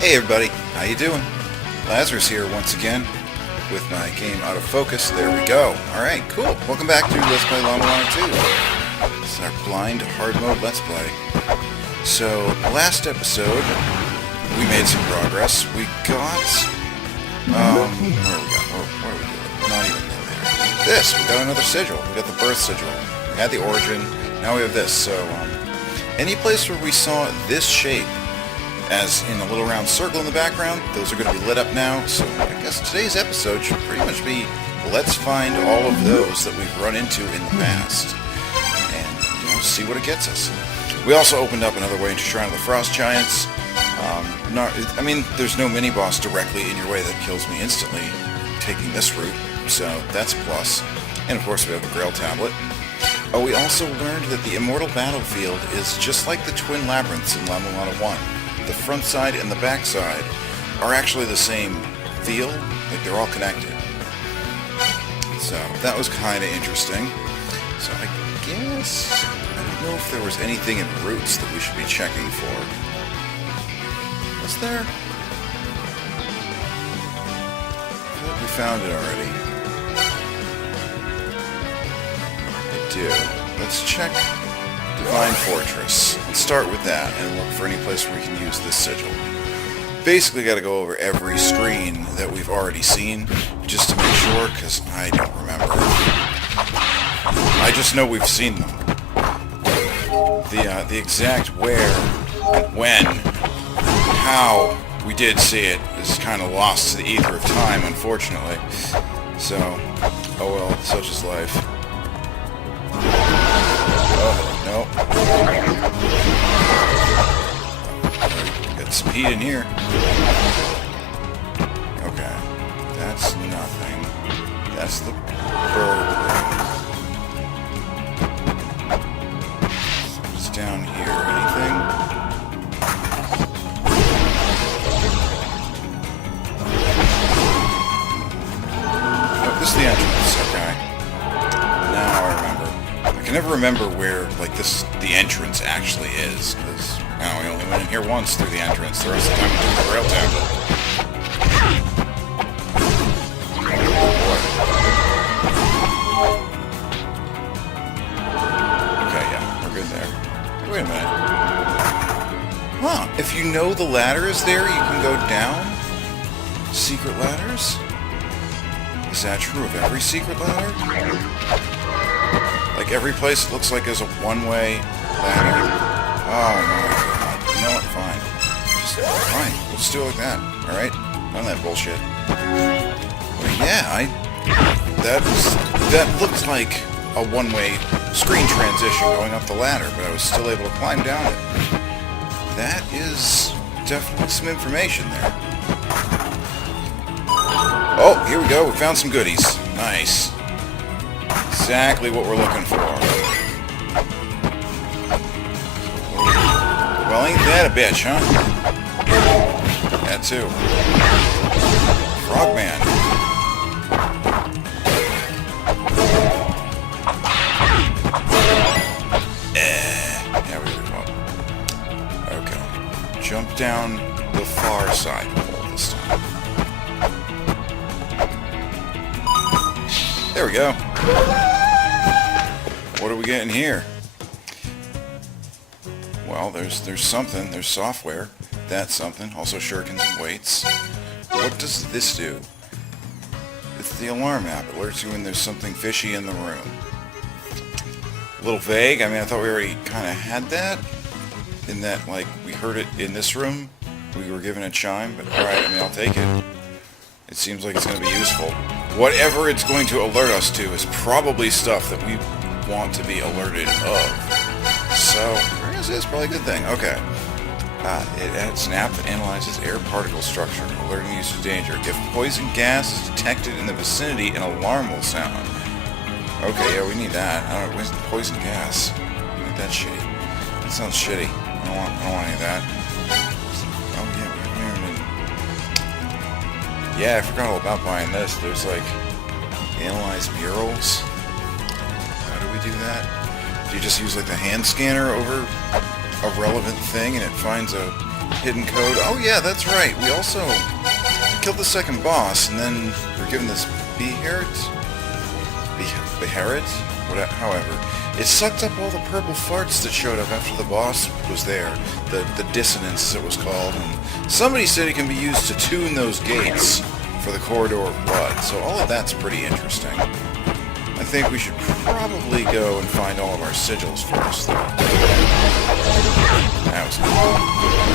Hey everybody, how you doing? Lazerous here once again with my game Out of Focus. There we go. Alright, cool. Welcome back to Let's Play La-Mulana 2. This is our blind hard mode Let's Play. So, last episode, we made some progress. We got... where are we going? What are we doing? Not even in there. This! We got another sigil. We got the birth sigil. We had the origin. Now we have this. So, any place where we saw this shape, as in a little round circle in the background, those are going to be lit up now, so I guess today's episode should pretty much be let's find all of those that we've run into in the past, and, you know, see what it gets us. We also opened up another way into Shrine of the Frost Giants. I mean, there's no mini-boss directly in your way that kills me instantly, taking this route, so that's a plus. And of course we have the Grail Tablet. Oh, we also learned that the Immortal Battlefield is just like the Twin Labyrinths in La-Mulana 1. The front side and the back side are actually the same feel, like they're all connected. So that was kind of interesting. So I guess, I don't know if there was anything in routes that we should be checking for. Was there? I feel like we found it already. I do. Let's check Divine Fortress. Let's start with that and look for any place where we can use this sigil. Basically got to go over every screen that we've already seen just to make sure, because I don't remember. I just know we've seen them. The exact where, when, how we did see it is kind of lost to the ether of time, unfortunately. So, oh well, such is life. Nope. Got some heat in here. Okay. That's nothing. That's the bird ring. What's down here? Anything? Oh, this is the entrance. Okay. Now I remember. I can never remember where, like, the entrance actually is, because, we only went in here once through the entrance. The rest of the time we took the Grail Tablet. Okay, yeah, we're good there. Wait a minute. Huh, if you know the ladder is there, you can go down? Secret ladders? Is that true of every secret ladder? Like every place it looks like there's a one-way ladder. Oh my god. You know what? Fine. Fine. We'll just do it like that. Alright? None of that bullshit. But yeah, that looked like a one-way screen transition going up the ladder, but I was still able to climb down it. That is definitely some information there. Oh, here we go. We found some goodies. Nice. Exactly what we're looking for. Well, ain't that a bitch, huh? That too. Frogman. Yeah, we did well. Okay. Jump down the far side hole this time. There we go. What are we getting here? Well, there's something. There's software. That's something. Also shurikens and weights. What does this do? It's the alarm app. It alerts you when there's something fishy in the room. A little vague. I mean, I thought we already kind of had that. In that, like, we heard it in this room. We were given a chime, but alright, I mean, I'll take it. It seems like it's going to be useful. Whatever it's going to alert us to is probably stuff that we want to be alerted of. So, I guess it's probably a good thing. Okay. It's an app that analyzes air particle structure, alerting you to danger. If poison gas is detected in the vicinity, an alarm will sound. Okay, yeah, we need that. I don't know, where's the poison gas? We need that shitty. That sounds shitty. I don't want any of that. Oh, yeah, we haven't even... Yeah, I forgot all about buying this. There's, like, analyze murals. How do we do that? Do you just use, like, the hand scanner over a relevant thing and it finds a hidden code. Oh yeah, that's right. We also killed the second boss, and then we're given this Beherit? However, it sucked up all the purple farts that showed up after the boss was there. The dissonance, it was called. And somebody said it can be used to tune those gates for the corridor of blood. So all of that's pretty interesting. I think we should probably go and find all of our sigils first, though. That was cool.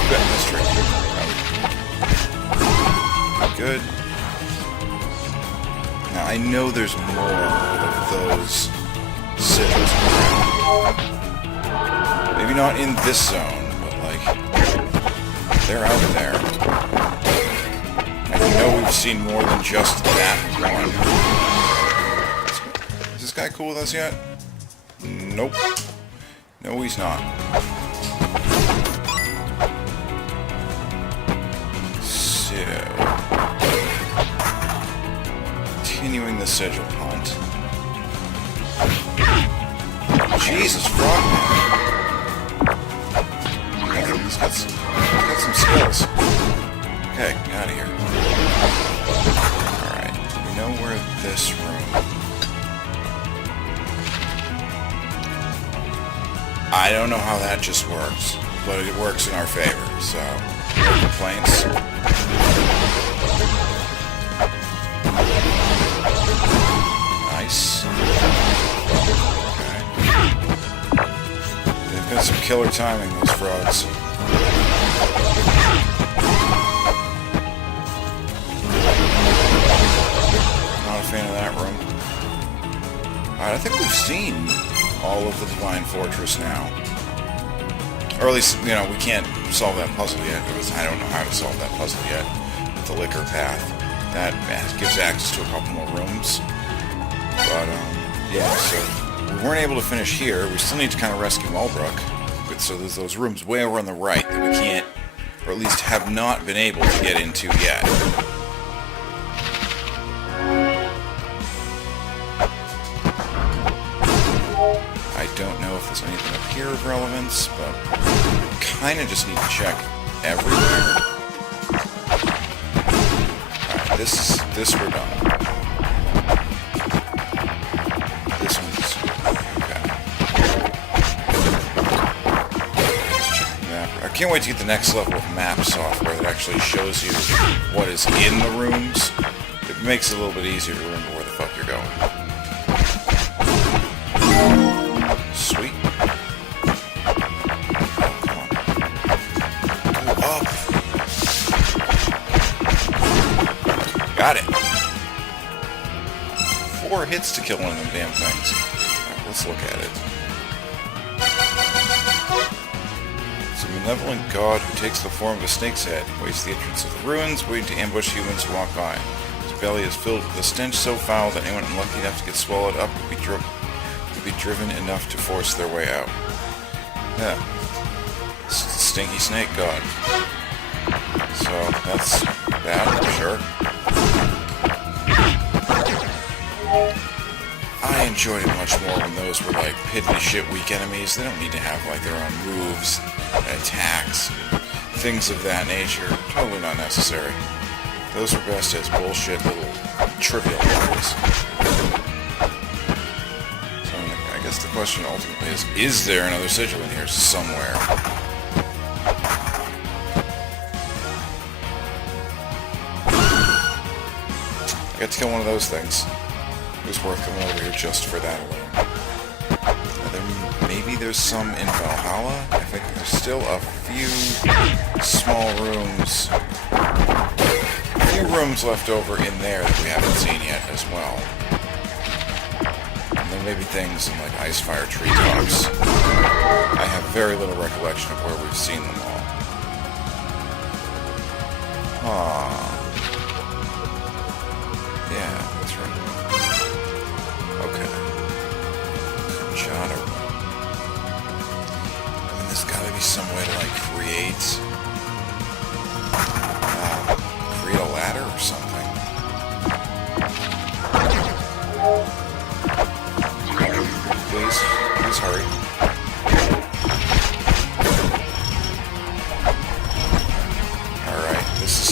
Good mystery. Good. Now, I know there's more of those sigils around. Maybe not in this zone, but, like, they're out there. And I know we've seen more than just that one. Is this guy cool with us yet? Nope. No, he's not. So... continuing the sigil hunt. Jesus, Frogman! He's got some skills. Okay, get out of here. Alright, we know where this room... I don't know how that just works, but it works in our favor, so... no complaints. Nice. Okay. They've got some killer timing, those frogs. Not a fan of that room. Alright, I think we've seen all of the Divine Fortress now. Or at least, you know, we can't solve that puzzle yet, because I don't know how to solve that puzzle yet. The liquor path. That gives access to a couple more rooms. But, yeah, so we weren't able to finish here. We still need to kind of rescue Mulbrook. But so there's those rooms way over on the right that we can't, or at least have not been able to get into yet. I don't know if there's anything up here of relevance, but kind of just need to check everywhere. Alright, this we're done. This one's... okay. Let's check the map. I can't wait to get the next level of map software that actually shows you what is in the rooms. It makes it a little bit easier to remember where the fuck you're going. Sweet. Oh, come on. Go up. Got it. 4 hits to kill one of them damn things. Alright, let's look at it. It's a malevolent god who takes the form of a snake's head, waits the entrance of the ruins, waiting to ambush humans who walk by. His belly is filled with a stench so foul that anyone unlucky enough to get swallowed up would be driven enough to force their way out. Yeah. It's the stinky snake god. So, that's bad, I'm sure. I enjoyed it much more when those were like piddly shit weak enemies. They don't need to have like their own moves, attacks, things of that nature. Totally not necessary. Those are best as bullshit little trivial enemies. I guess the question ultimately is there another sigil in here somewhere? I got to kill one of those things. It was worth coming over here just for that alone. Maybe there's some in Valhalla? I think there's still a few small rooms. A few rooms left over in there that we haven't seen yet as well. And then maybe things in like Icefire treetops. I have very little recollection of where we've seen them all. Aww. Yeah, that's right. Okay. Jada. And there's gotta be some way to like create a ladder or something. Please hurry.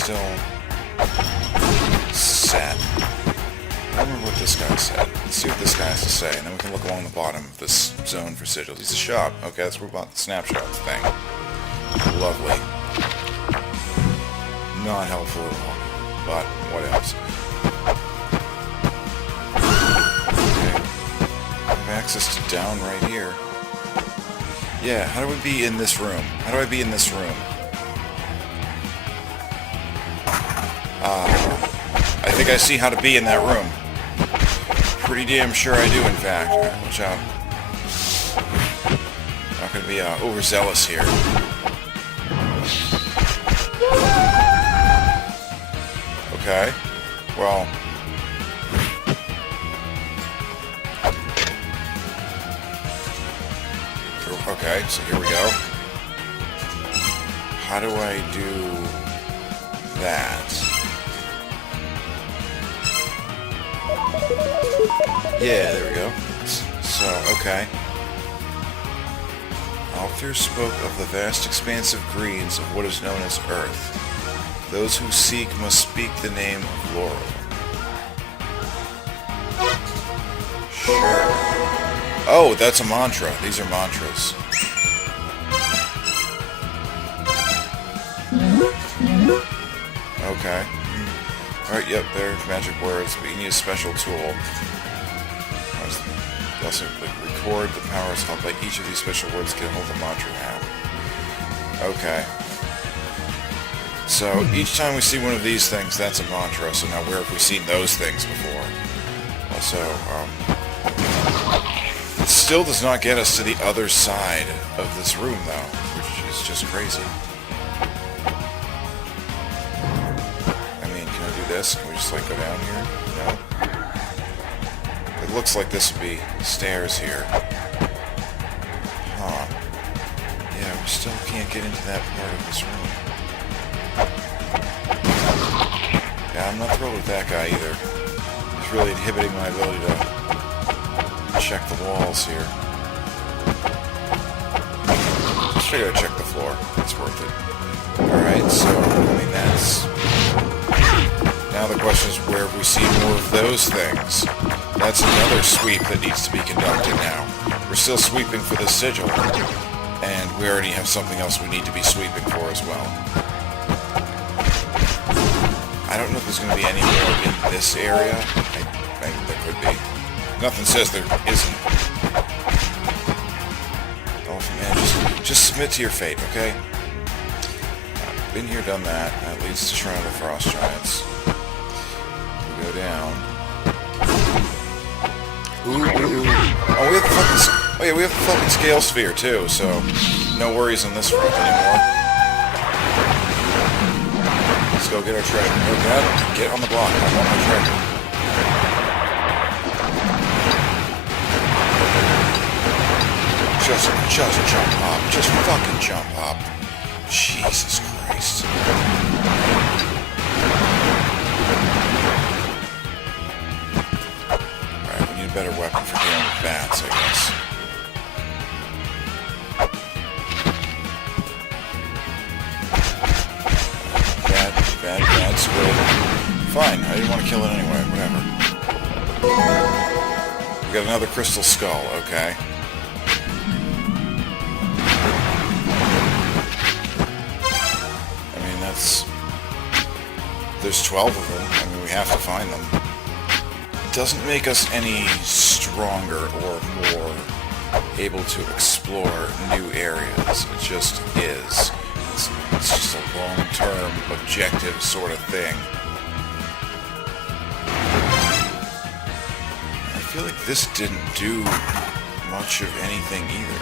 still set. I don't remember what this guy said. Let's see what this guy has to say, and then we can look along the bottom of this zone for sigils. He's a shop. Okay, that's where we bought the snapshot thing. Lovely. Not helpful at all, but what else? Okay. I have access to down right here. Yeah, how do we be in this room? How do I be in this room? I think I see how to be in that room. Pretty damn sure I do, in fact. Alright, watch out. Not gonna be overzealous here. Okay. Well. Okay, so here we go. How do I do that? Yeah, there we go. So, okay. Althir spoke of the vast expanse of greens of what is known as Earth. Those who seek must speak the name of Laurel. Sure. Oh, that's a mantra. These are mantras. Okay. Alright, yep, they're magic words, but you need a special tool. Also, record the powers held by each of these special words can hold the mantra now. Okay. So, each time we see one of these things, that's a mantra, so now where have we seen those things before? Also, it still does not get us to the other side of this room, though, which is just crazy. I mean, can I do this? Can we just, like, go down here? No? It looks like this would be stairs here. Huh. Yeah, we still can't get into that part of this room. Yeah, I'm not thrilled with that guy either. He's really inhibiting my ability to check the walls here. Just figure I'd check the floor. It's worth it. Alright, so, I mean, that's... Now the question is, where have we seen more of those things? That's another sweep that needs to be conducted now. We're still sweeping for the sigil, and we already have something else we need to be sweeping for as well. I don't know if there's going to be any more in this area. I think there could be. Nothing says there isn't. Oh man, just submit to your fate, okay? Been here, done that. That leads to Shrine of the Frost Giants. We go down. Ooh. Oh, we have the fucking... Oh yeah, we have the fucking scale sphere too, so no worries on this front anymore. Let's go get our treasure. Oh god, get on the block. I want my treasure. Just jump hop. Just fucking jump hop. Jesus Christ. Alright, we need a better weapon for dealing with bats, I guess. Bad squid. Fine, I didn't want to kill it anyway, whatever. We got another crystal skull, okay. I mean, that's... There's 12 of them. I mean, we have to find them. It doesn't make us any stronger or more able to explore new areas. It just is. It's just a long-term objective sort of thing. I feel like this didn't do much of anything either.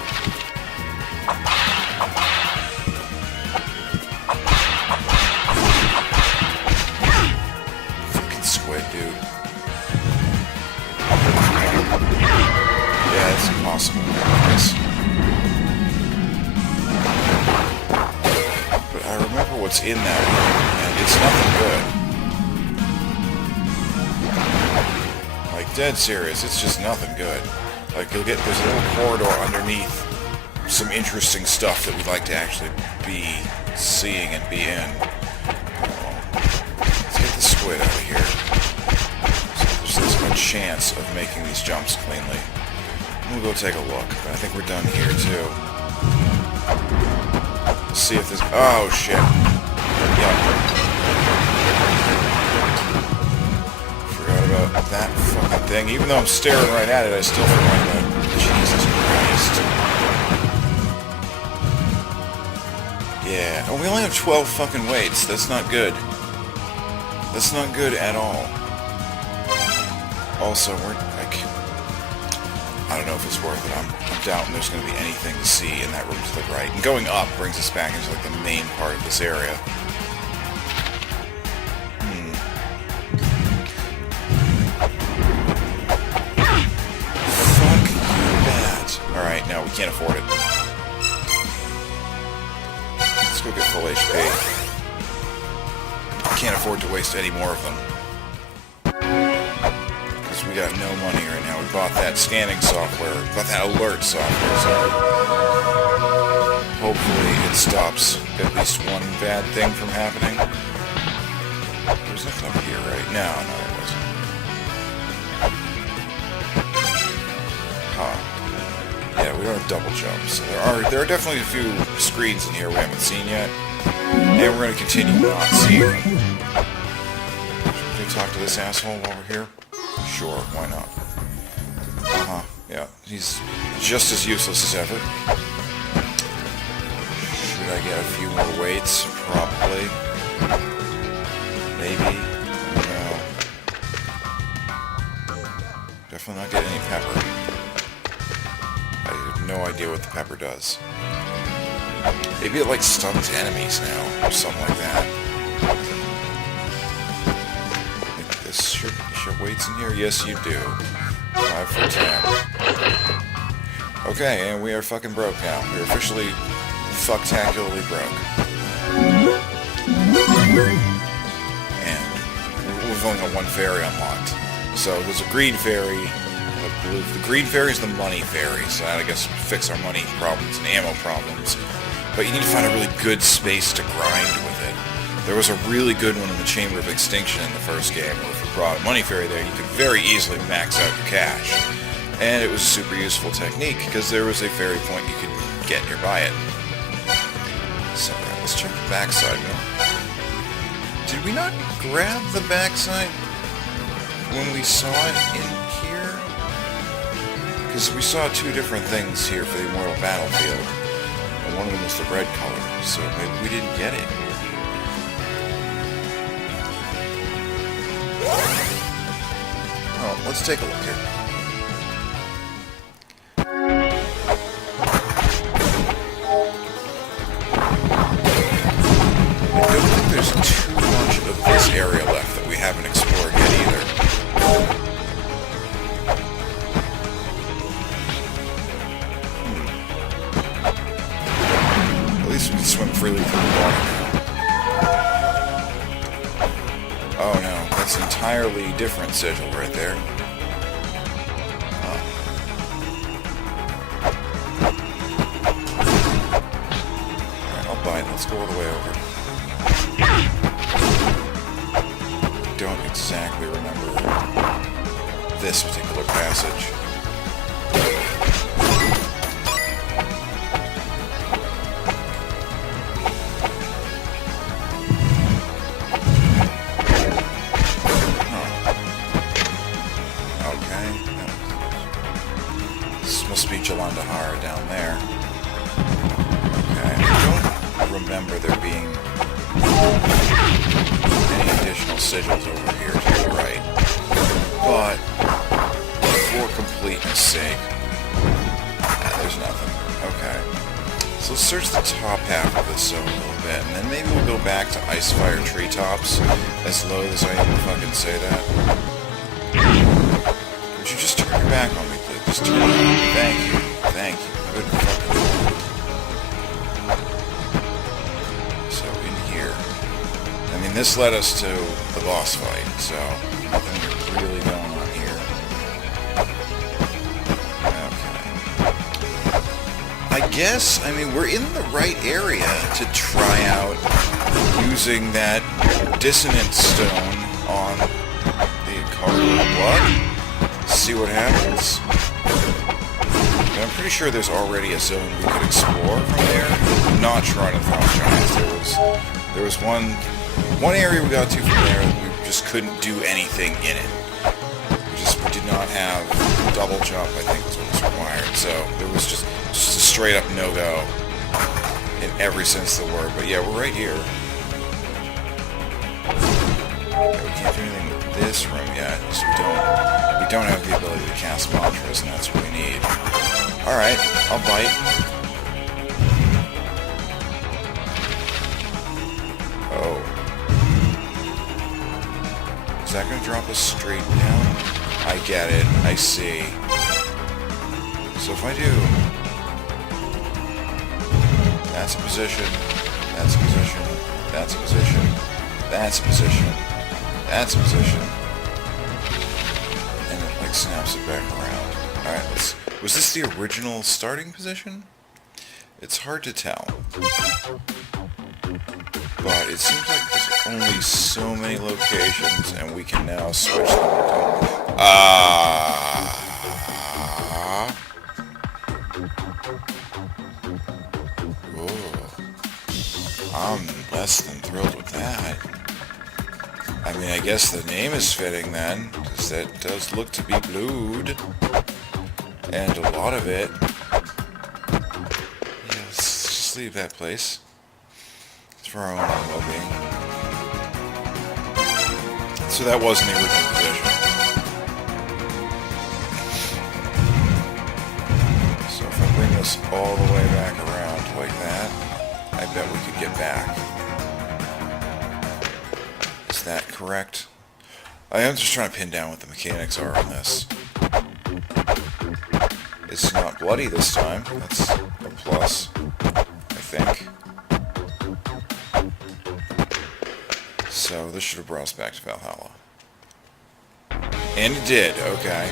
Fucking squid, dude. Yeah, it's impossible. But I remember what's in that room, and it's nothing good. Like, dead serious, it's just nothing good. Like, there's a little corridor underneath some interesting stuff that we'd like to actually be seeing and be in. those jumps cleanly. We'll go take a look, but I think we're done here, too. Let's see if this... Oh, shit. Yep. Forgot about that fucking thing. Even though I'm staring right at it, I still forgot about it. Jesus Christ. Yeah. Oh, we only have 12 fucking weights. That's not good. That's not good at all. Also, we're, like... I don't know if it's worth it. I'm doubting there's going to be anything to see in that room to the right. And going up brings us back into, like, the main part of this area. Fuck that. Alright, no, we can't afford it. Let's go get full HP. Can't afford to waste any more of them. Because we got no money right now. We bought that scanning software. Bought that alert software, sorry. Hopefully it stops at least one bad thing from happening. There's nothing up here, right? No, there wasn't. Huh. Yeah, we don't have double jumps. So there are definitely a few screens in here we haven't seen yet. And we're going to continue not seeing them. Should we talk to this asshole while we're here? Sure, why not? Uh-huh, yeah. He's just as useless as ever. Should I get a few more weights? Probably. Maybe. No. Definitely not getting any pepper. I have no idea what the pepper does. Maybe it, like, stuns enemies now, or something like that. This should weights in here? Yes, you do. 5 for 10. Okay, and we are fucking broke now. We're officially fucktacularly broke. And we've only got one fairy unlocked. So there's a green fairy, a blue... The green fairy is the money fairy, so that, I guess, would fix our money problems and ammo problems. But you need to find a really good space to grind with it. There was a really good one in the Chamber of Extinction in the first game, where if you brought a money fairy there, you could very easily max out your cash. And it was a super useful technique, because there was a fairy point you could get nearby it. So, let's check the backside now. Did we not grab the backside when we saw it in here? Because we saw two different things here for the Immortal Battlefield. And one of them was the red color, so maybe we didn't get it. Oh, let's take a look here. I don't think there's too much of this area left that we haven't explored yet either. At least we can swim freely through the water now. Oh no, that's an entirely different sigil right there. Alright, I'll bite. Let's go all the way over. I don't exactly remember this particular passage. Down there. Okay, I don't remember there being any additional sigils over here to the right. But, for completeness sake, there's nothing. Okay. So let's search the top half of this zone a little bit, and then maybe we'll go back to Icefire Treetops, as low as I even fucking say that. Would you just turn your back on me, please? Just turn around. Thank you. Thank you. Good fucking. So, in here. I mean, this led us to the boss fight, so nothing really going on here. Okay. I guess, I mean, we're in the right area to try out using that dissonance stone on the cardinal blood. see what happens. And I'm pretty sure there's already a zone we could explore from there. Not Shrine of the Fallen Giants. There was one area we got to from there that we just couldn't do anything in it. We did not have double jump, I think was what was required. So there was just a straight up no-go in every sense of the word. But yeah, we're right here. Yeah, we can't do anything with this room yet, so we don't have the ability to cast mantras, and that's what we need. Alright, I'll bite. Oh. Is that going to drop us straight down? I get it. I see. So if I do... That's a position. That's a position. That's a position. That's a position. That's a position. And it like snaps it back around. Alright, let's... Was this the original starting position? It's hard to tell. But it seems like there's only so many locations, and we can now switch them. I'm less than thrilled with that. I mean, I guess the name is fitting then, because that does look to be blued. And a lot of it. Yeah, let's just leave that place. It's for our own well-being. So that wasn't the original position. So if I bring this all the way back around like that, I bet we could get back. Is that correct? I am just trying to pin down what the mechanics are on this. It's not bloody this time. That's a plus, I think. So this should have brought us back to Valhalla. And it did, okay.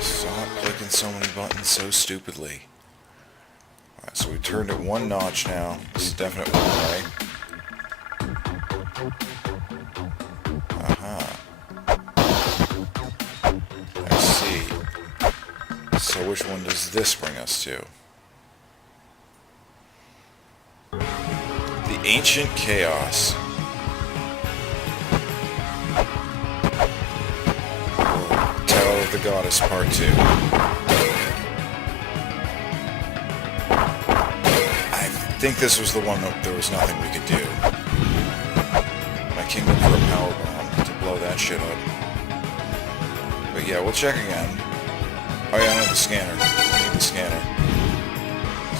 Stop clicking so many buttons so stupidly. Alright, so we turned it one notch now. This is definitely one way. I see. So which one does this bring us to? The Ancient Chaos. Tale of the Goddess Part 2. I think this was the one that there was nothing we could do. My kingdom for a power bomb to blow that shit up. But yeah, we'll check again. Oh yeah, I know the scanner. I need the scanner.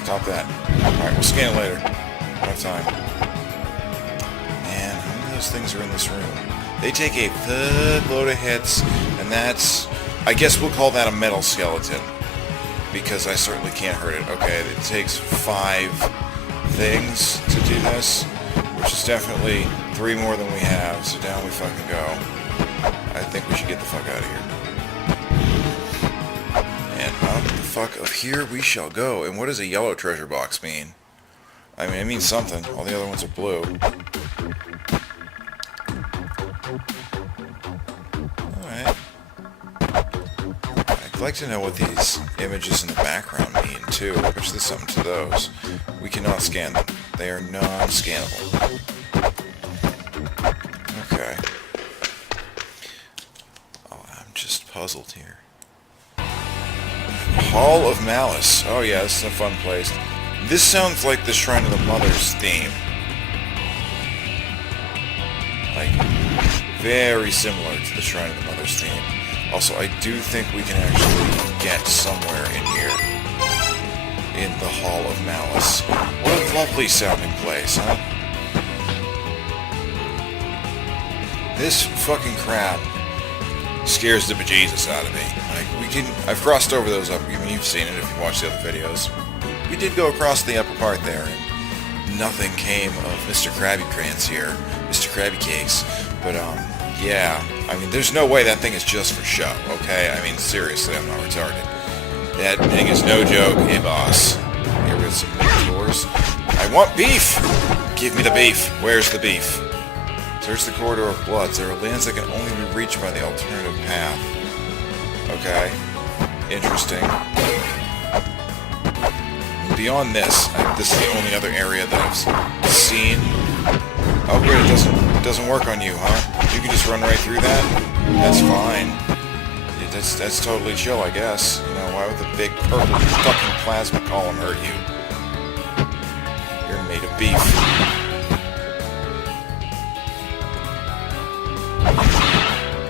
Stop that. Alright, we'll scan it later. I don't have time. Man, how many of those things are in this room? They take a load of hits, and that's... I guess we'll call that a metal skeleton. Because I certainly can't hurt it. Okay, it takes 5 things to do this, which is definitely 3 more than we have, so down we fucking go. I think we should get the fuck out of here. And out the fuck of here we shall go. And what does a yellow treasure box mean? I mean, it means something. All the other ones are blue. Alright. I'd like to know what these images in the background mean, too. Which there's something to those. We cannot scan them. They are non-scannable. Okay. Oh, I'm just puzzled here. Hall of Malice. Oh yeah, this is a fun place. This sounds like the Shrine of the Mother's theme. Like, very similar to the Shrine of the Mother's theme. Also, I do think we can actually get somewhere in here. In the Hall of Malice. What a lovely sounding place, huh? This fucking crab scares the bejesus out of me. Like, I've crossed over those up. I mean, you've seen it if you watched the other videos. We did go across the upper part there, and nothing came of Mr. Krabby Pants here, Mr. Krabby Cakes. But, yeah, I mean, there's no way that thing is just for show, okay? I mean, seriously, I'm not retarded. That thing is no joke, hey boss. Here we have some new doors. I want beef! Give me the beef. Where's the beef? There's the corridor of bloods. There are lands that can only be reached by the alternative path. Okay. Interesting. Beyond this, this is the only other area that I've seen. Oh great, it doesn't work on you, huh? You can just run right through that? That's fine. Yeah, that's totally chill, I guess. You know, why would the big purple fucking plasma column hurt you? You're made of beef.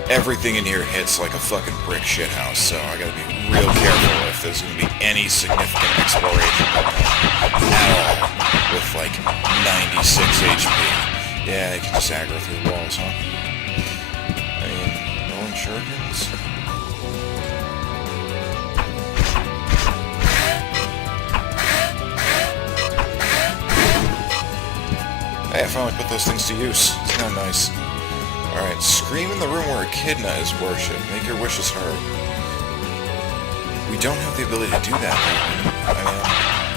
Everything in here hits like a fucking brick shithouse, so I gotta be real careful if there's gonna be any significant exploration at all with like 96 HP. Yeah, you can just aggro through the walls, huh? I mean, rolling shurikens? Hey, I finally put those things to use. It's kind of nice. Alright, scream in the room where Echidna is worshipped. Make your wishes heard. We don't have the ability to do that. I mean,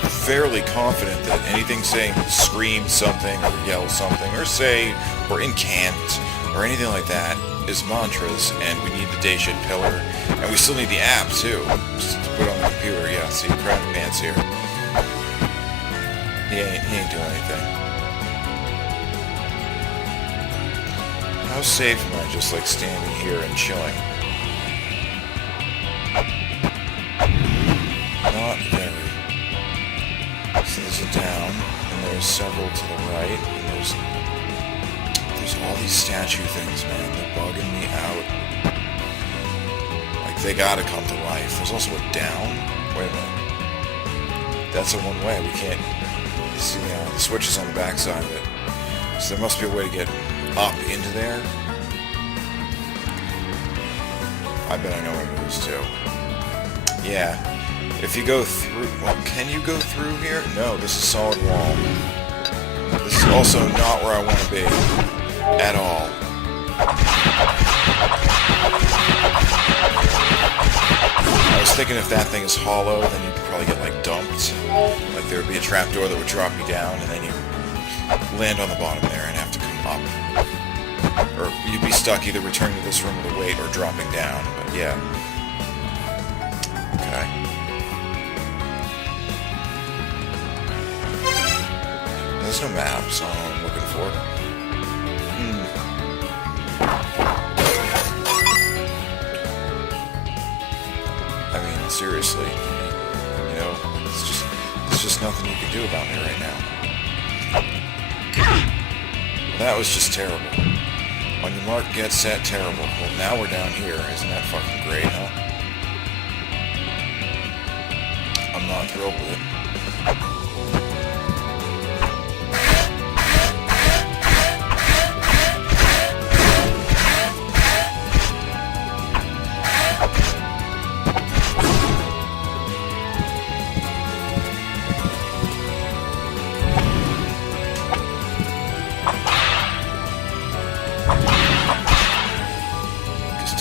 I'm fairly confident that anything saying scream something or yell something or say or incant or anything like that is mantras, and we need the Dacian pillar, and we still need the app too, just to put on the computer. Yeah, see, Crown Pants here. He ain't doing anything. How safe am I just like standing here and chilling? Not very. So there's a down, and there's several to the right, and there's all these statue things, man. They're bugging me out. Like, they gotta come to life. There's also a down. Wait a minute. That's a one-way. We can't see the switches on the backside of it. So there must be a way to get up into there. I bet I know what it is too. Yeah. If you go through... Well, can you go through here? No, this is solid wall. This is also not where I want to be. At all. I was thinking if that thing is hollow, then you could probably get, like, dumped. Like, there would be a trapdoor that would drop you down, and then you land on the bottom there and have to come up. Or you'd be stuck either returning to this room with a weight or dropping down, but yeah. Okay. There's no map, so I don't know what I'm looking for. I mean, seriously. You know, there's just nothing you can do about me right now. That was just terrible. On your mark, get set, terrible. Well, now we're down here. Isn't that fucking great, huh? I'm not thrilled with it.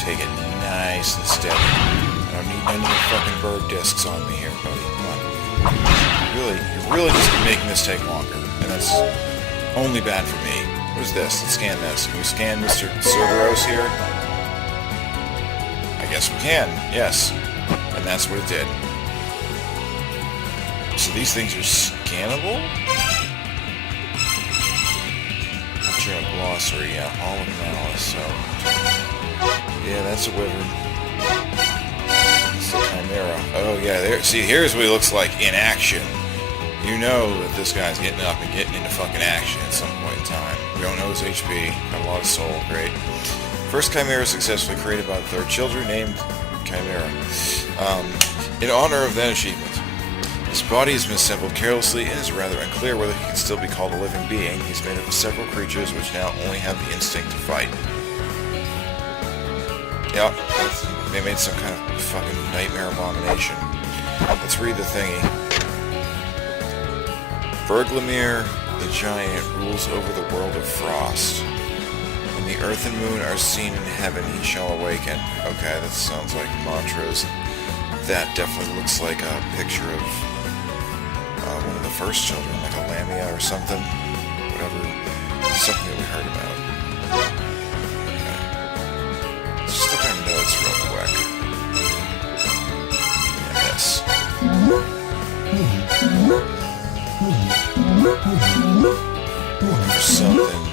Take it nice and steady. I don't need any of your fucking bird discs on me here, buddy. Come on. You're really just making this take longer, and that's only bad for me. What is this? Let's scan this. Can we scan Mr. Lazerous here? I guess we can. Yes. And that's what it did. So these things are scannable? General glossary, yeah. Hall of Malice, so... Yeah, that's a wyvern. It's a chimera. Oh, yeah, there. See, here's what he looks like in action. You know that this guy's getting up and getting into fucking action at some point in time. We don't know his HP. Got a lot of soul. Great. First chimera successfully created by the third children, named Chimera. In honor of that achievement. His body has been assembled carelessly and is rather unclear whether he can still be called a living being. He's made up of several creatures which now only have the instinct to fight. Yep, they made some kind of fucking nightmare abomination. Let's read the thingy. Berglamir, the giant, rules over the world of frost. When the earth and moon are seen in heaven, he shall awaken. Okay, that sounds like mantras. That definitely looks like a picture of one of the first children, like a Lamia or something. Whatever, something that we heard about. Let's just look at our notes real quick. And this. For something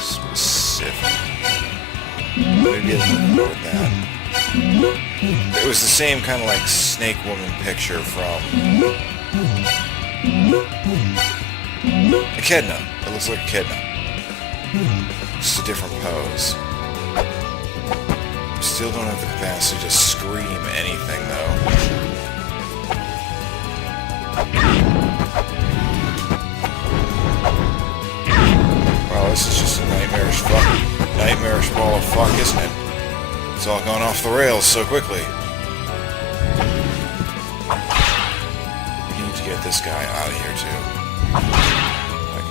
specific. Maybe a little more than that. It was the same kind of like snake woman picture from Echidna. It looks like Echidna. Just a different pose. Still don't have the capacity to scream anything though. Wow, this is just a nightmarish ball of fuck, isn't it? It's all gone off the rails so quickly. We need to get this guy out of here too.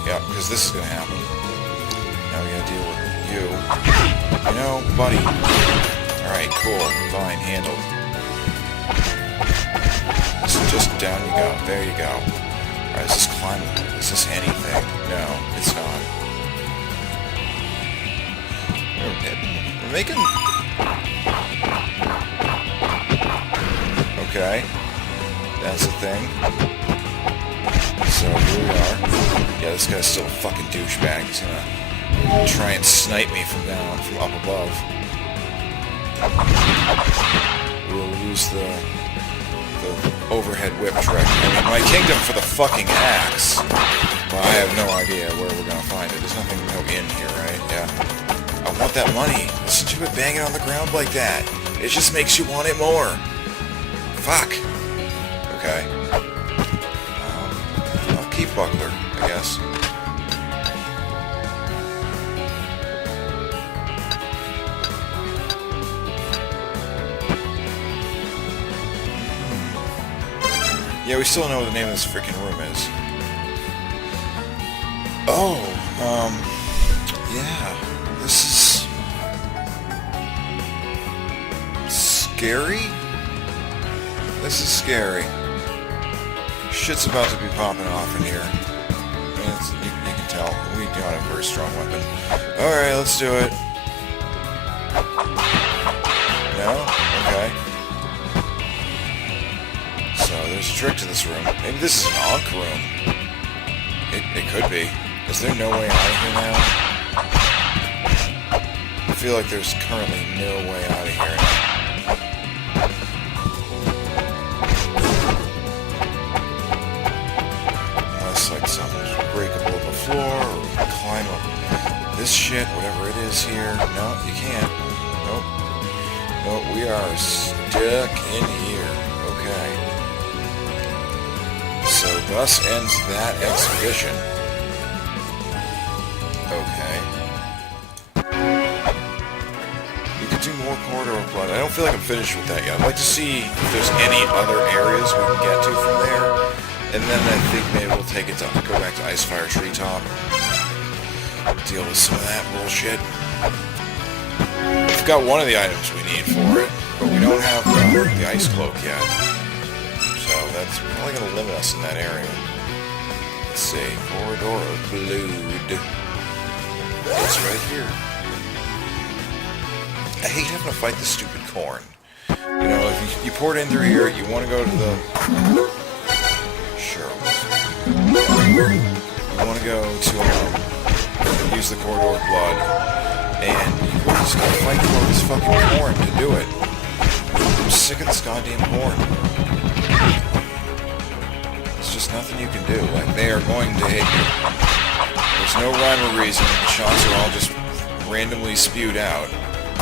Yeah, because this is going to happen. Now we got to deal with you. You know, buddy. Alright, cool. Fine, handled. So just down you go. There you go. Alright, is this climbable? Is this anything? No, it's not. We're making... Okay. That's the thing. So here we are. Yeah, this guy's still a fucking douchebag. He's gonna try and snipe me from up above. We'll use the overhead whip trick. I mean, my kingdom for the fucking axe. Well, I have no idea where we're gonna find it. There's nothing no in here, right? Yeah. I want that money. Listen to it banging on the ground like that. It just makes you want it more. Fuck. Okay. I'll keep Buckler, I guess. Yeah, we still don't know what the name of this freaking room is. Oh, yeah. This is... scary? This is scary. Shit's about to be popping off in here. I mean, you can tell. We don't have a very strong weapon. Alright, let's do it. No? Okay. So, there's a trick to this room. Maybe this is an Ankh room. It could be. Is there no way out of here now? I feel like there's currently no way out of here now. Unless, like, something's breakable on the floor, or we can climb up this shit, whatever it is here. No, you can't. Nope. Nope, we are stuck in here. Okay. So thus ends that expedition. Okay. We could do more corridor blood. I don't feel like I'm finished with that yet. I'd like to see if there's any other areas we can get to from there. And then I think maybe we'll take it to go back to Icefire Treetop. Deal with some of that bullshit. We've got one of the items we need for it, but we don't have the Ice Cloak yet. So that's probably going to limit us in that area. Let's see. Corridor of Blood. It's right here. I hate having to fight the stupid corn. You know, if you pour it in through here, you want to go to the... Sure. You want to go to, use the Corridor of Blood, and you just gotta fight for this fucking corn to do it. I'm sick of this goddamn corn. There's just nothing you can do. Like, they are going to hit you. There's no rhyme or reason. The shots are all just randomly spewed out. I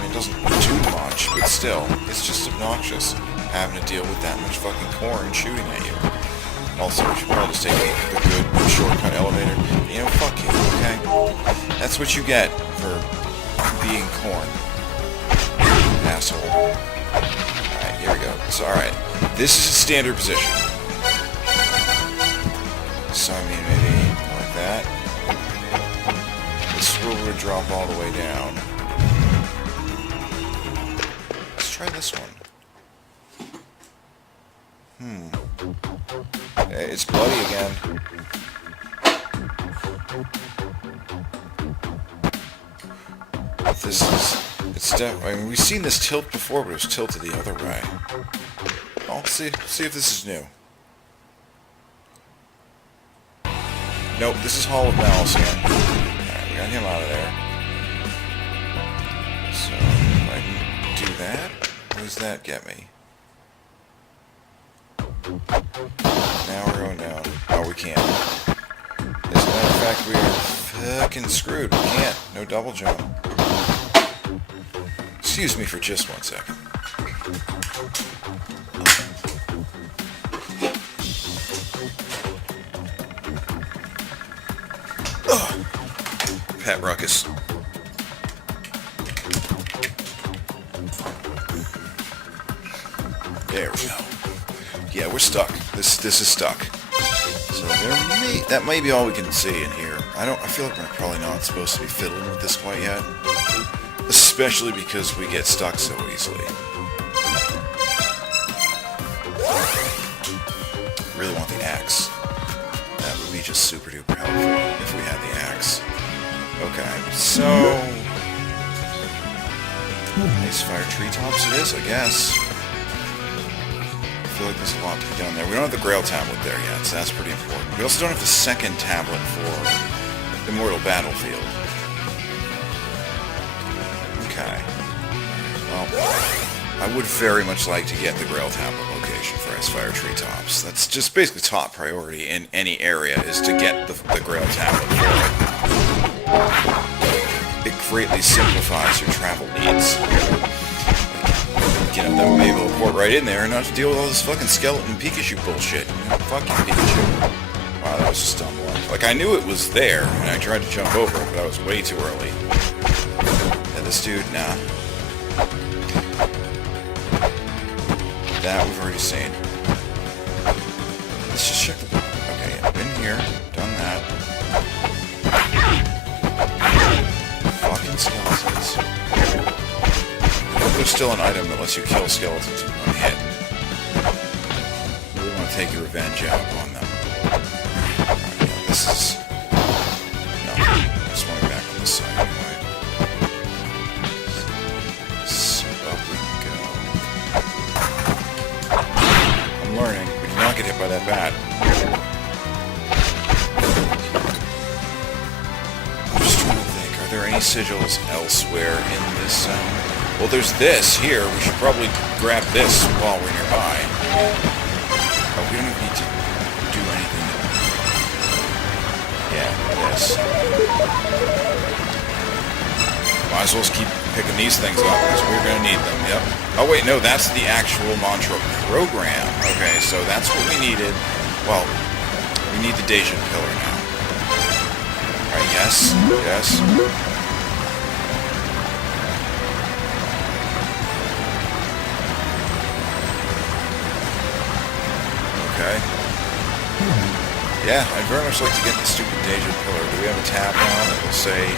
mean, it doesn't do much, but still, it's just obnoxious having to deal with that much fucking corn shooting at you. Also, we should probably just take the good shortcut elevator. You know, fuck you, okay? That's what you get for being corn. Asshole. Alright, here we go. So, alright. This is a standard position. So, I mean, maybe like that. This is where we would drop all the way down. Let's try this one. It's bloody again. this is... I mean, we've seen this tilt before, but it was tilted the other way. Oh, let's see if this is new. Nope, this is Hall of Malice again. Alright, we got him out of there. So, if I can do that, what does that get me? Now we're going down. Oh, we can't. As a matter of fact, we are fucking screwed. We can't. No double jump. Excuse me for just 1 second. Pat Ruckus. There we go. Yeah, we're stuck. This is stuck. So that may be all we can see in here. I feel like we're probably not supposed to be fiddling with this quite yet. Especially because we get stuck so easily. Really want the axe. That would be just super duper helpful if we had the axe. Okay, so... Nice fire treetops it is, I guess. I feel like there's a lot to be done there. We don't have the Grail tablet there yet, so that's pretty important. We also don't have the second tablet for Immortal Battlefield. Okay. Well, I would very much like to get the Grail tablet location for Icefire Treetops. That's just basically top priority in any area, is to get the Grail tablet for it. It greatly simplifies your travel needs. You know, then we'll be able to port right in there and not to deal with all this fucking skeleton Pikachu bullshit. You know, fuck you, Pikachu. Wow, that was a stumble. Like, I knew it was there, and I tried to jump over it, but I was way too early. Yeah, this dude, nah. That we've already seen. Let's just check the... Okay, yeah, been here, done that. Fucking skeletons. I hope there's still an item that lets you kill skeletons in one hit. We want to take your revenge out on them. Alright, yeah, this is... No, just want to go back on this side anyway. So up we go. I'm learning. We did not get hit by that bat. I'm just trying to think. Are there any sigils elsewhere in this zone? Well, there's this here. We should probably grab this while we're nearby. Oh, we don't even need to do anything. Yeah, this. Might as well just keep picking these things up, because we're going to need them, yep. Oh, wait, no, that's the actual mantra program. Okay, so that's what we needed. Well, we need the Dacian Pillar now. Alright, yes, yes. Okay. Yeah, I'd very much like to get the stupid Dacian Pillar. Do we have a tab now that will say...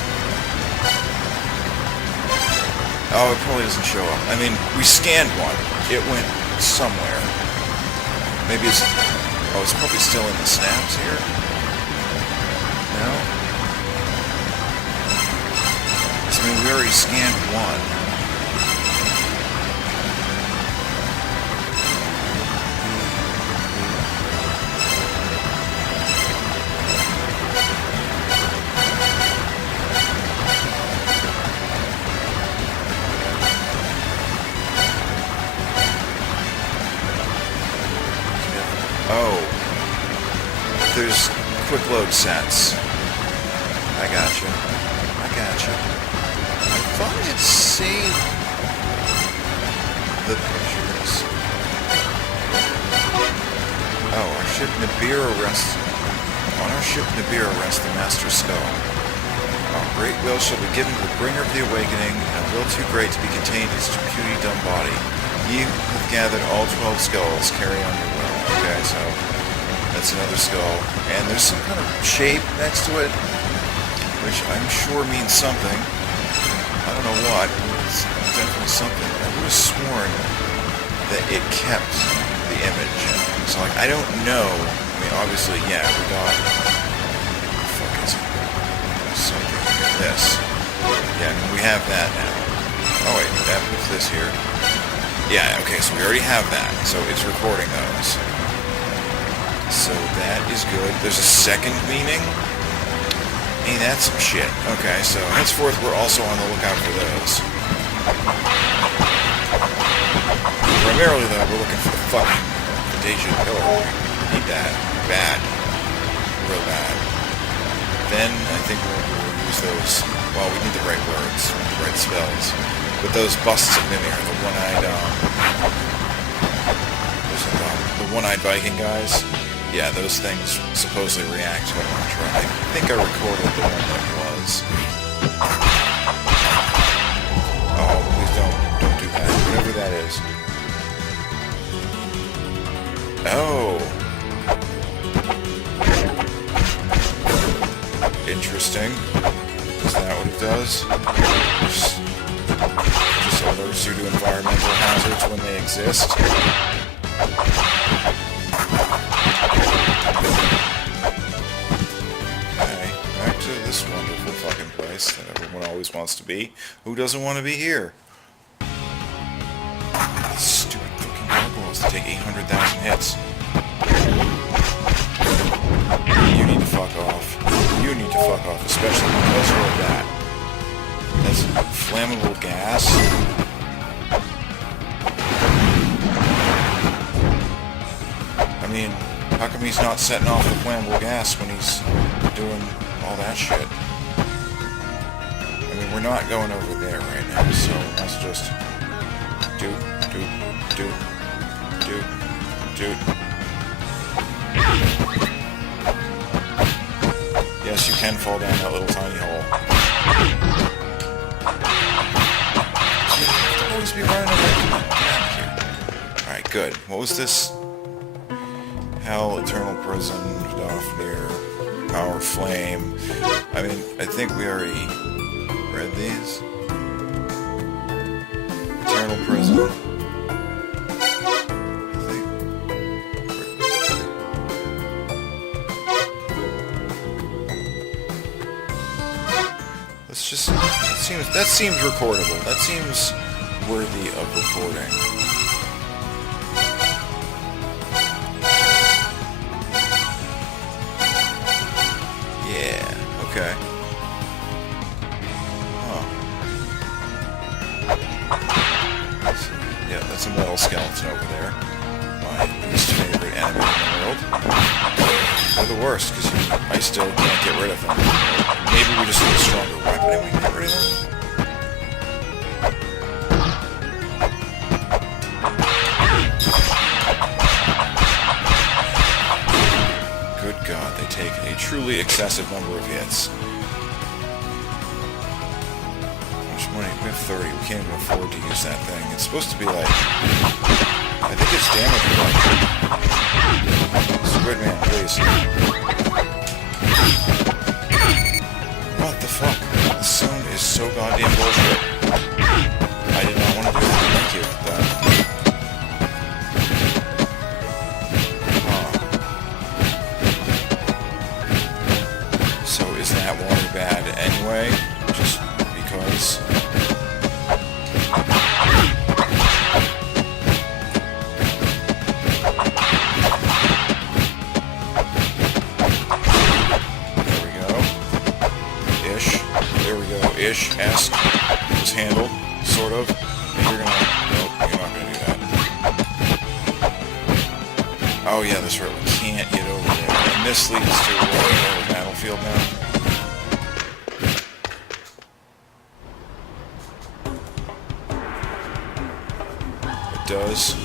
Oh, it probably doesn't show up. I mean, we scanned one. It went somewhere. Maybe it's... Oh, it's probably still in the snaps here? No? I mean, we already scanned one. Oh, there's quick load sets. I gotcha. I gotcha. I thought I'd saved the pictures. Oh, our ship Nibiru rests. On our ship Nibiru rests the Master Skull. Our great will shall be given to the bringer of the awakening, and a will too great to be contained in his puny dumb body. Ye who have gathered all 12 skulls, carry on your will. Okay, so that's another skull. And there's some kind of shape next to it, which I'm sure means something. I don't know what. It's definitely something. I would have sworn that it kept the image. So, like, I don't know. I mean, obviously, yeah, we got... What the fuck is it? Something like this. Yeah, I mean, we have that now. Oh wait, that puts this here. Yeah, okay, so we already have that. So it's recording those. So that is good. There's a second meaning. Hey, that's some shit. Okay, so henceforth we're also on the lookout for those. Primarily though, we're looking for the fucking Deja pillar. Need that. Bad. Real bad. Then I think we'll use those. Well, we need the right words, the right spells. But those busts of Mimir, the one-eyed, the one-eyed Viking guys. Yeah, those things supposedly react to a mantra. I think I recorded the one that was. Oh, please don't do that. Whatever that is. Oh. Interesting. Is that what it does? Just alerts you to environmental hazards when they exist. Okay, back to this wonderful fucking place that everyone always wants to be. Who doesn't want to be here? These stupid fucking gargoyles that take 800,000 hits. You need to fuck off. You need to fuck off, especially because of that. That's flammable gas. I mean, how come he's not setting off the flammable gas when he's doing all that shit? I mean, we're not going over there right now, so let's just do. Yes, you can fall down that little tiny hole. You'll always be running away. Come on, get out of here. Alright, good. What was this? Hell, Eternal Prison, Dofnir, Power Flame. I mean, I think we already read these. Eternal Prison. Let's just... That seems recordable. That seems worthy of recording. Yeah, okay. Huh. Yeah, that's a metal skeleton over there. My least favorite enemy in the world. They're the worst, because I still can't get rid of them. Maybe we just need a stronger weapon and we can get rid of them? Good God, they take a truly excessive number of hits. How much money? We have 30. We can't even afford to use that thing. It's supposed to be like... I think it's damage. Squid Man, please. What the fuck? The sound is so goddamn bullshit. I did not want to do that. Thank you. So is that water bad anyway? Just because? Ish-esque was handled, sort of. And you're gonna... Nope, you're not gonna do that. Oh yeah, that's right, we can't get over there. And this leads to a battlefield now. It does.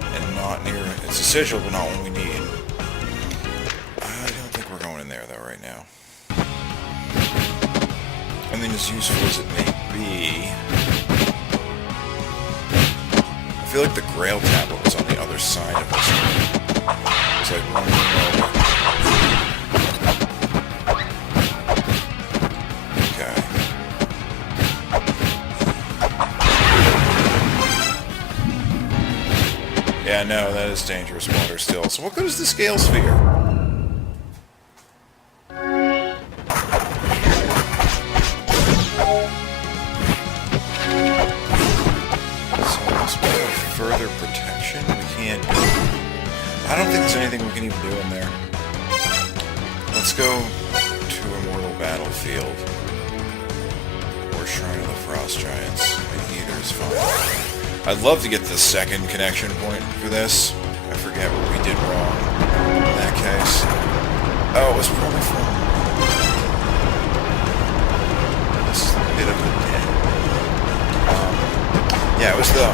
And not near... It's a sigil, but not one we need. I don't think we're going in there, though, right now. I mean, as useful as it may be... I feel like the Grail tablet was on the other side of this. It's like one over. Okay. Yeah, no, that is dangerous water still. So what good is the Scale Sphere? I don't think there's anything we can even do in there. Let's go to Immortal Battlefield. Or Shrine of the Frost Giants. Either is fine. I'd love to get the second connection point for this. I forget what we did wrong in that case. Oh, it was probably from this Pit of the Dead. Yeah, it was the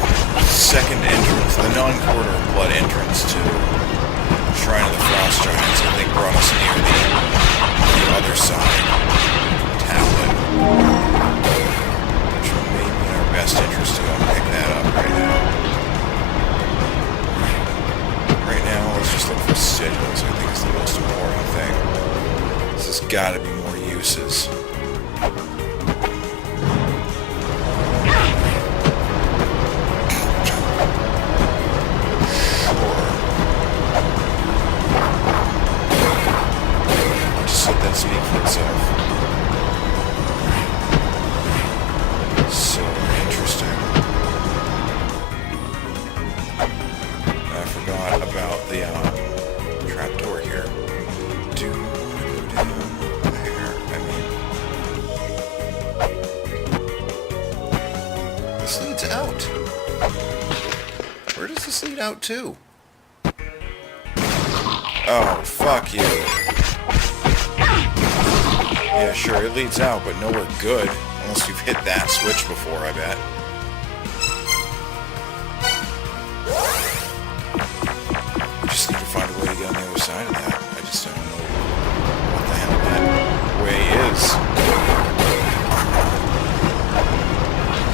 second entrance, the non-quarter blood entrance to Shrine of the Frost Giants, I think brought us near the other side tablet. Which may be in our best interest to go and pick that up right now. Right now, let's just look for sigils, I think is the most important thing. This has got to be more uses. Speak for itself. So interesting. I forgot about the trapdoor here. Do you want to go down there? I mean, this leads out. Where does this lead out to? Oh, fuck you. Yeah, sure, it leads out, but nowhere good. Unless you've hit that switch before, I bet. We just need to find a way to get on the other side of that. I just don't know what the hell that way is.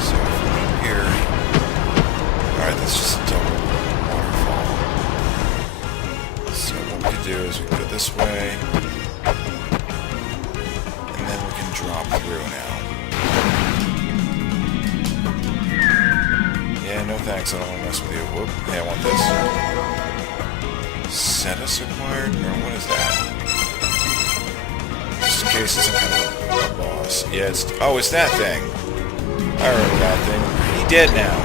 So, from here... Alright, that's just a double waterfall. So, what we could do is we can go this way... drop through now. Yeah, no thanks, I don't want to mess with you. Whoop. Yeah, I want this. Setus acquired? Or what is that? Just in case it's some kind of a boss. Yeah, it's... Oh, it's that thing! I remember that thing. He dead now.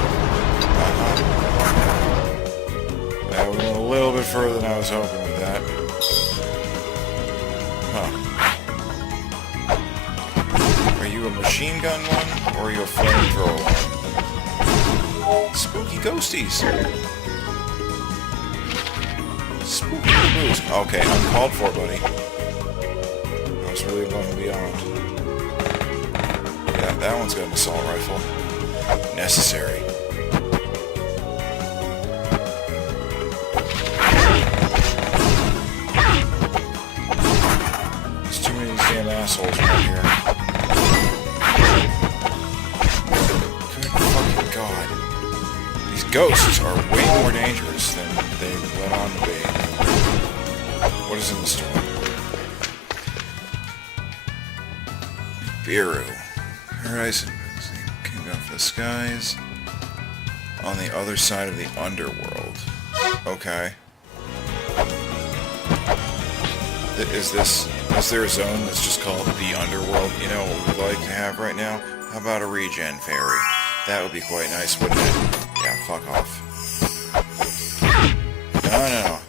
That went a little bit further than I was hoping with that. Huh. Are you a machine gun one, or are you a flamethrower one? Spooky ghosties! Spooky booze. Okay, uncalled for, buddy. That was really above and beyond. Yeah, that one's got an assault rifle. Necessary. There's too many of these damn assholes around here. Ghosts are way more dangerous than they let on to be. What is in the store? Biru. Paradise King of the Skies. On the other side of the underworld. Okay. Is there a zone that's just called the underworld? You know what we'd like to have right now? How about a regen fairy? That would be quite nice, wouldn't it? Yeah, fuck off. No.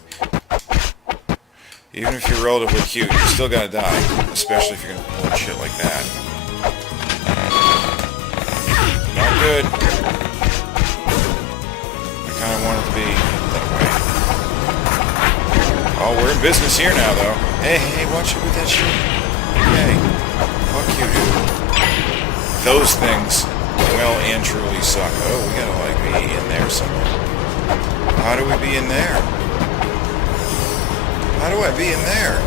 Even if you're relatively cute, you still gotta die. Especially if you're gonna pull shit like that. Not good. I kinda want it to be that way. Oh, we're in business here now, though. Hey, watch it with that shit. Okay. Fuck you, dude. Those things... well and truly suck. Oh, we gotta, like, be in there somewhere. How do we be in there? How do I be in there?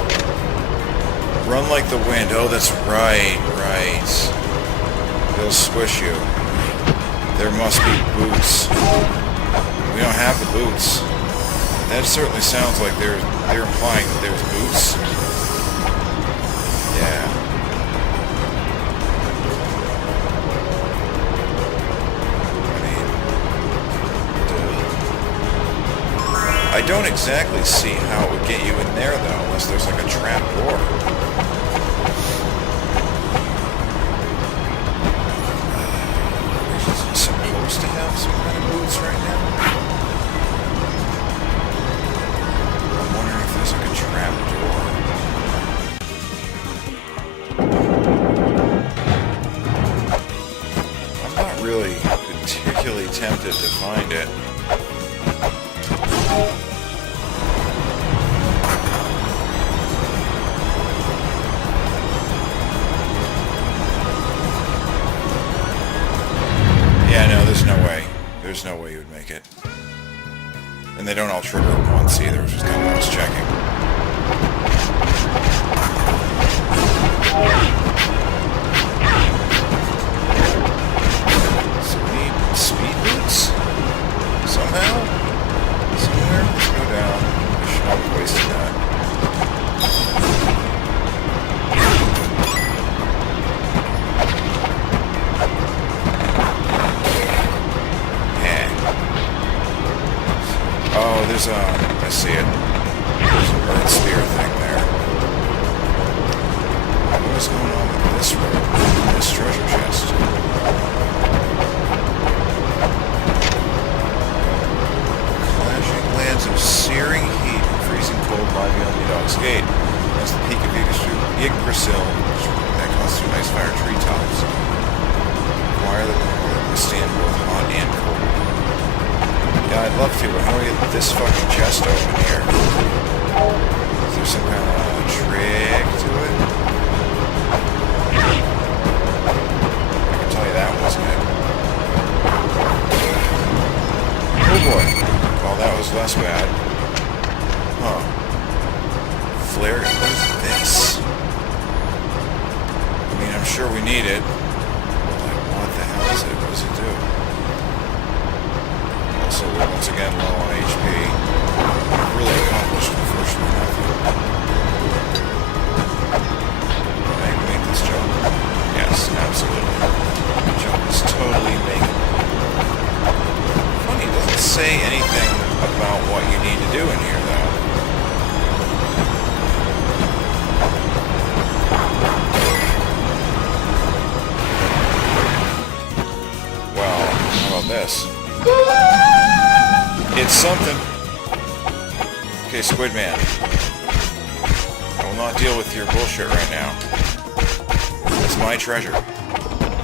Run like the wind. Oh, that's right. They'll squish you. There must be boots. We don't have the boots. That certainly sounds like they're implying that there's boots. Yeah. I don't exactly see how it would get you in there, though, unless there's like a trap door. We're supposed to have some kind of boots right now. really tempted to find it. Yeah, no, there's no way. There's no way you would make it. And they don't all trigger at once either, which is kind of what I was checking. So we need speed boots? Somehow? Somewhere? Let's go down. I should not have wasted that. Oh, there's a... I see it. There's an earth spear thing there. What is going on with this road? This treasure chest? Clashing lands of searing heat and freezing cold lie beyond the dog's gate. That's the peak of Yggdrasil that constitute ice-fire treetops. Acquire the power that withstand both hot and cold. Yeah, I'd love to, but how do I get this fucking chest open here? Is there some kind of trick to it? I can tell you that wasn't it. Oh boy. Well, that was less bad. Huh. Flare, what is this? I mean, I'm sure we need it. Like, what the hell is it? What does it do? So we're once again low on HP. We've really accomplished unfortunately nothing. Can I make this jump? Yes, absolutely. The jump is totally making. Funny, it doesn't say anything about what you need to do in here, though. Well, how about this? It's something. Okay, Squid Man. I will not deal with your bullshit right now. That's my treasure.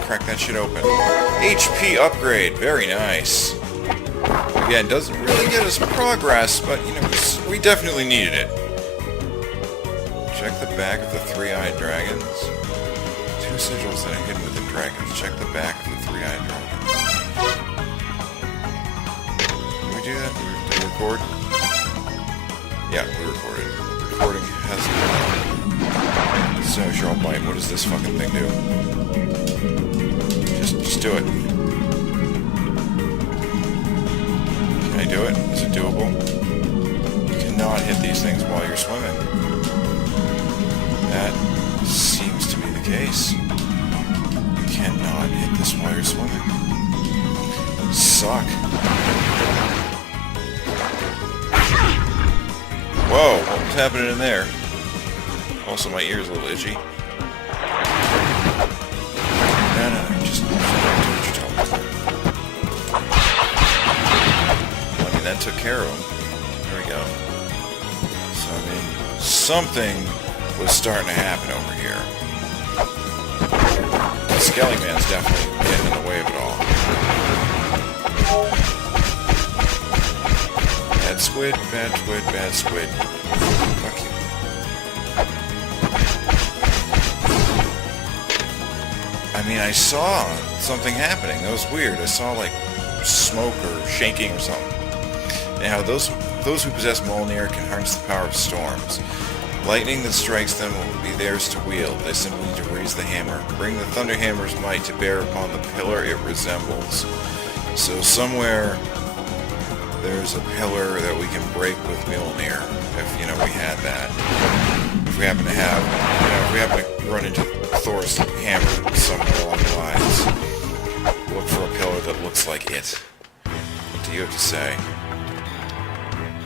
Crack that shit open. HP upgrade. Very nice. Again, doesn't really get us progress, but, you know, we definitely needed it. Check the back of the three-eyed dragons. 2 sigils that are hidden within dragons. Check the back of the three-eyed dragons. Do that? Did we record? Yeah, we recorded. Recording has been. So, Charles Bite, what does this fucking thing do? Just do it. Can I do it? Is it doable? You cannot hit these things while you're swimming. That seems to be the case. You cannot hit this while you're swimming. Suck. Whoa, what's happening in there? Also, my ear's a little itchy. No, just do what you're told. I mean, that took care of him. There we go. So, I mean, something was starting to happen over here. The Skelly Man's definitely getting in the way of it all. Bad squid, bad squid, bad squid. Fuck you. I mean, I saw something happening. That was weird. I saw, like, smoke or shaking or something. Now, those who possess Mjolnir can harness the power of storms. Lightning that strikes them will be theirs to wield. They simply need to raise the hammer. Bring the Thunder Hammer's might to bear upon the pillar it resembles. So somewhere there's a pillar that we can break with Mjolnir, if, you know, we had that. If we happen to have, you know, if we happen to run into Thor's hammer somewhere along the lines, look for a pillar that looks like it. What do you have to say?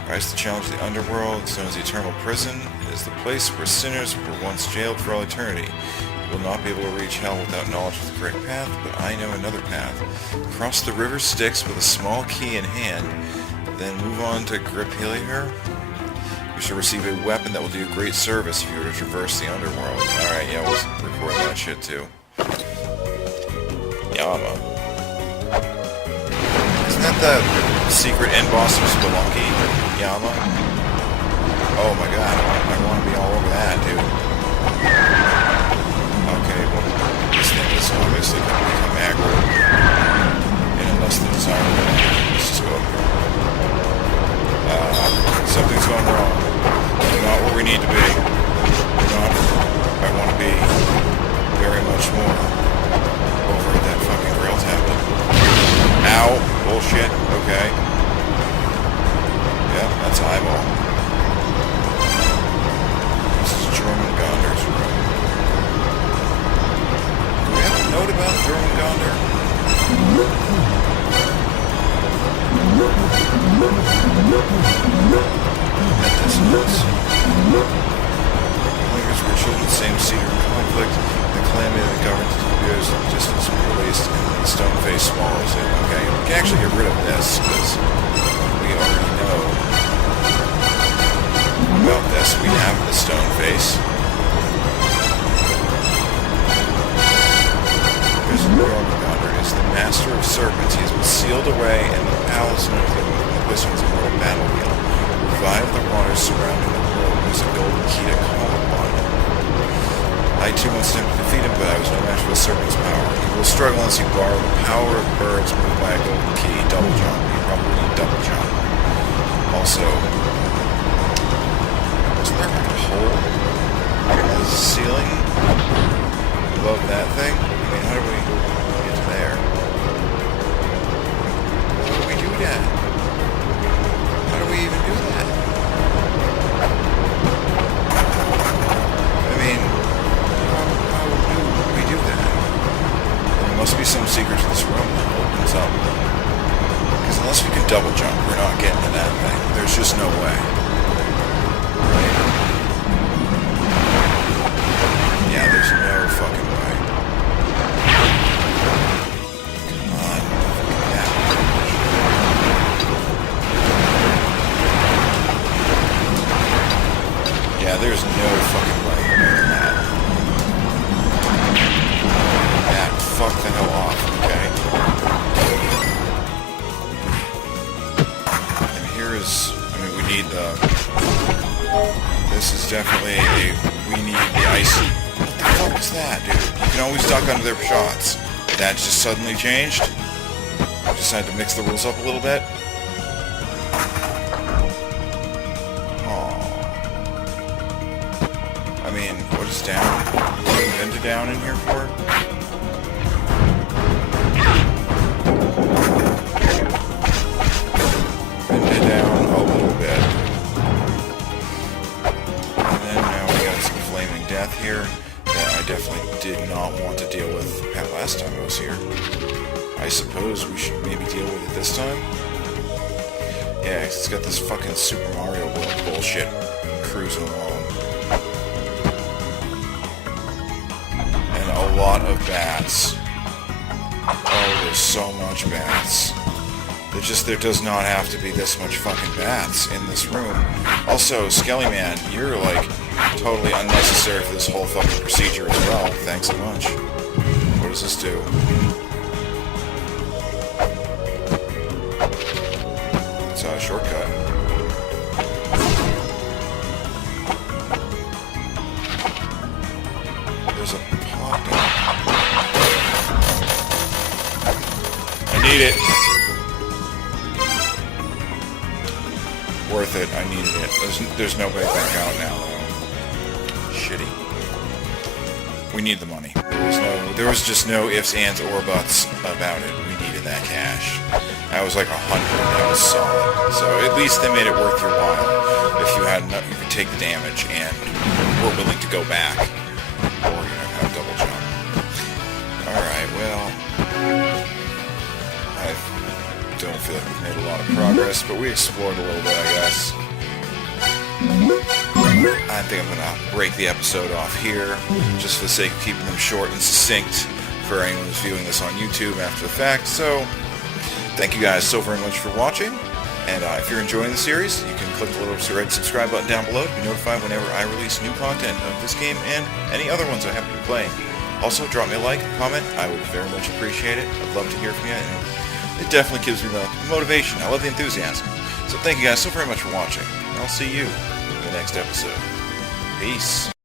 Rise to challenge the underworld. It's known as the Eternal Prison. It is the place where sinners were once jailed for all eternity. You will not be able to reach hell without knowledge of the correct path, but I know another path. Cross the river Styx with a small key in hand, then move on to Gripilier. You shall receive a weapon that will do great service if you were to traverse the underworld. Alright, yeah, we'll record that shit too. Yama. Isn't that the secret end boss of Spelunky, Yama? Oh my god, I want to be all over that, dude. Okay, well, this thing is obviously going to become aggro in a less than desirable manner. Let's just go up here. Something's going wrong. We're not where we need to be. We're not. I want to be very much more over at that fucking rail tablet. Ow! Bullshit. Okay. Yep, that's eyeball. This is Jormungandr's room. Do we have a note about Jormungandr? That dissonance. Lingers were children the same secret conflict. The calamity that governs Tues distance released, and the stone face swallows it. Okay, we can actually get rid of this, because we already know about this. We have the stone face. There's Jormungandr is the master of serpents. He has been sealed away in the palace known as the Wizard's immortal battle wheel. Revive the waters surrounding the world. Use a golden key to call upon him. I too once attempted to defeat him, but I was no match for the serpent's power. He will struggle unless you borrow the power of birds moved by a golden key. Double jump. You probably need double jump. Also, wasn't there like a hole in the ceiling above that thing? I mean, how do we get to there? How do we do that? How do we even do that? I mean, how do we do that? There must be some secret to this room that opens up. Because unless we can double jump, we're not getting to that thing. There's just no way. Right? Yeah, there's no fucking way. Come on. Yeah. Yeah, there's no fucking way we're making that. Yeah, fuck the hell off, okay? And here is, I mean, we need the, this is definitely a, we need the icy. What the fuck is that, dude? You can always duck under their shots. That just suddenly changed? I decided to mix the rules up a little bit. I mean, what is down? What are we into down in here for? Into down a little bit. And then now we got some flaming death here that I definitely did not want to deal with last time I was here. I suppose we should maybe deal with it this time? Yeah, 'cause it's got this fucking Super Mario World bullshit cruising along. A lot of bats. Oh, there's so much bats. There does not have to be this much fucking bats in this room. Also, Skelly Man, you're like totally unnecessary for this whole fucking procedure as well. Thanks so much. What does this do? It's a shortcut. There's a pot down. I need it. Worth it. I needed it. There's no way back out now, though. Shitty. We need the money. There was just no ifs, ands, or buts about it. We needed that cash. That was like 100. That was solid. So at least they made it worth your while. If you had enough, you could take the damage and were willing to go back. Or, you know, have double jump. Alright, well, I don't feel like we've made a lot of progress, but we explored a little bit, I guess. I think I'm going to break the episode off here, just for the sake of keeping them short and succinct for anyone who's viewing this on YouTube after the fact. So, thank you guys so very much for watching, and if you're enjoying the series, you can click the little red subscribe button down below to be notified whenever I release new content of this game and any other ones I happen to be playing. Also, drop me a like, comment, I would very much appreciate it. I'd love to hear from you, and it definitely gives me the motivation. I love the enthusiasm. So thank you guys so very much for watching, and I'll see you in the next episode. Peace.